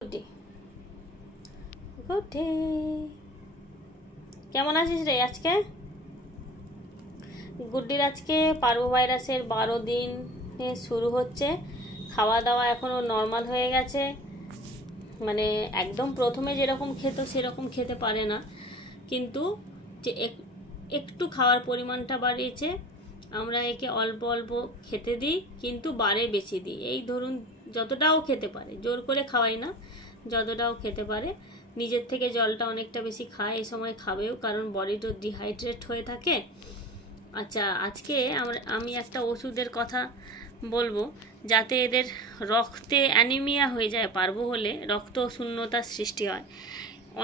গুড্ডি গুড্ডি কেমন আছিস রে? আজকে গুড্ডির আজকে পার্বো ভাইরাসের 12 দিন শুরু হচ্ছে। খাওয়া দাওয়া এখনো নর্মাল হয়ে গেছে, মানে একদম প্রথমে যেরকম খেত সেরকম খেতে পারে না, কিন্তু যে একটু খাওয়ার পরিমাণটা বাড়িয়েছে। আমরা একে অল্প অল্প খেতে দিই, কিন্তু বারে বেশি দিই। এই ধরুন যতটাও খেতে পারে, জোর করে খাওয়াই না, যতটাও খেতে পারে। নিজের থেকে জলটা অনেকটা বেশি খায়, এই সময় খাবেও, কারণ বডিটা ডিহাইড্রেট হয়ে থাকে। আচ্ছা, আজকে আমি একটা ওষুধের কথা বলবো, যাতে এদের রক্তে অ্যানিমিয়া হয়ে যায়। পারবো হলে রক্ত শূন্যতার সৃষ্টি হয়,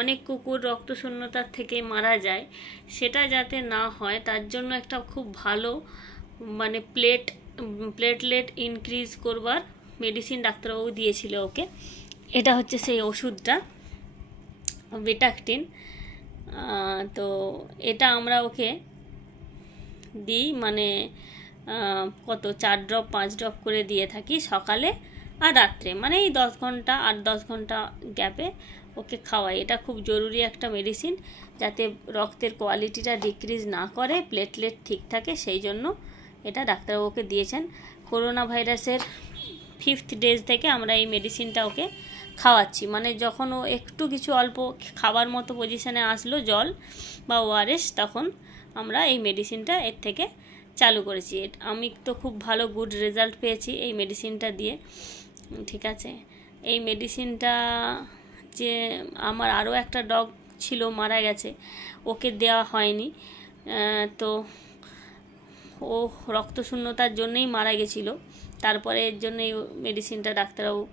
অনেক কুকুর রক্ত শূন্যতার থেকে মারা যায়। সেটা যাতে না হয় তার জন্য একটা খুব ভালো মানে প্লেটলেট ইনক্রিজ করবার মেডিসিন ডাক্তারবাবু দিয়েছিল ওকে। এটা হচ্ছে সেই ওষুধটা, বেটাকটিন। তো এটা আমরা ওকে দিই, মানে কত 4 ড্রপ 5 ড্রপ করে দিয়ে থাকি সকালে আর রাত্রে, মানে এই 10 ঘন্টা 8-10 ঘন্টা গ্যাপে ওকে খাওয়াই। এটা খুব জরুরি একটা মেডিসিন, যাতে রক্তের কোয়ালিটিটা ডিক্রিজ না করে, প্লেটলেট ঠিক থাকে, সেই জন্য এটা ডাক্তারবাবুকে দিয়েছেন। করোনা ভাইরাসের 5th ডেজ থেকে আমরা এই মেডিসিনটা ওকে খাওয়াচ্ছি। মানে যখন ও একটু কিছু অল্প খাবার মতো পজিশানে আসলো, জল বা ওআরএস, তখন আমরা এই মেডিসিনটা এর থেকে চালু করেছি। আমি তো খুব ভালো গুড রেজাল্ট পেয়েছি এই মেডিসিনটা দিয়ে। ঠিক আছে, এই মেডিসিনটা যে আমার আরও একটা ডগ ছিল মারা গেছে, ওকে দেওয়া হয়নি, তো ও রক্তশূন্যতার জন্যই মারা গেছিলো। তারপরে এর জন্য এই মেডিসিনটা ডাক্তারবাবু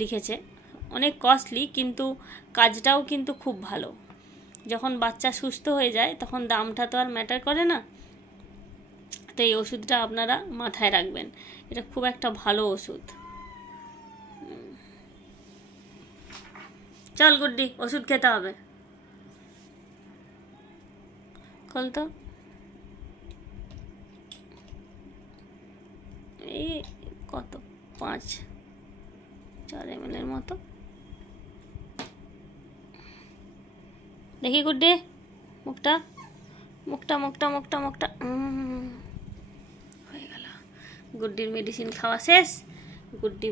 লিখেছে। অনেক কস্টলি, কিন্তু কাজটাও কিন্তু খুব ভালো। যখন বাচ্চা সুস্থ হয়ে যায় তখন দামটা তো আর ম্যাটার করে না। তো এই ওষুধটা আপনারা মাথায় রাখবেন, এটা খুব একটা ভালো ওষুধ। চল গুড্ডি, ওষুধ খেতে হবে। খোল তো। এই কত 5-4 ml মতো দেখি গুড্ডি, মুখটা মুখটা মুখটা মুখটা মুখটা হয়ে গেল। গুড্ডির মেডিসিন খাওয়া শেষ। গুড্ডি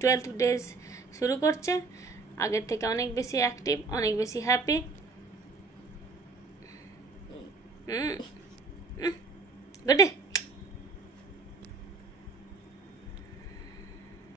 12th ডেজ শুরু করছে। আগের থেকে অনেক বেশি অ্যাক্টিভ, অনেক বেশি হ্যাপি। গুড্ডি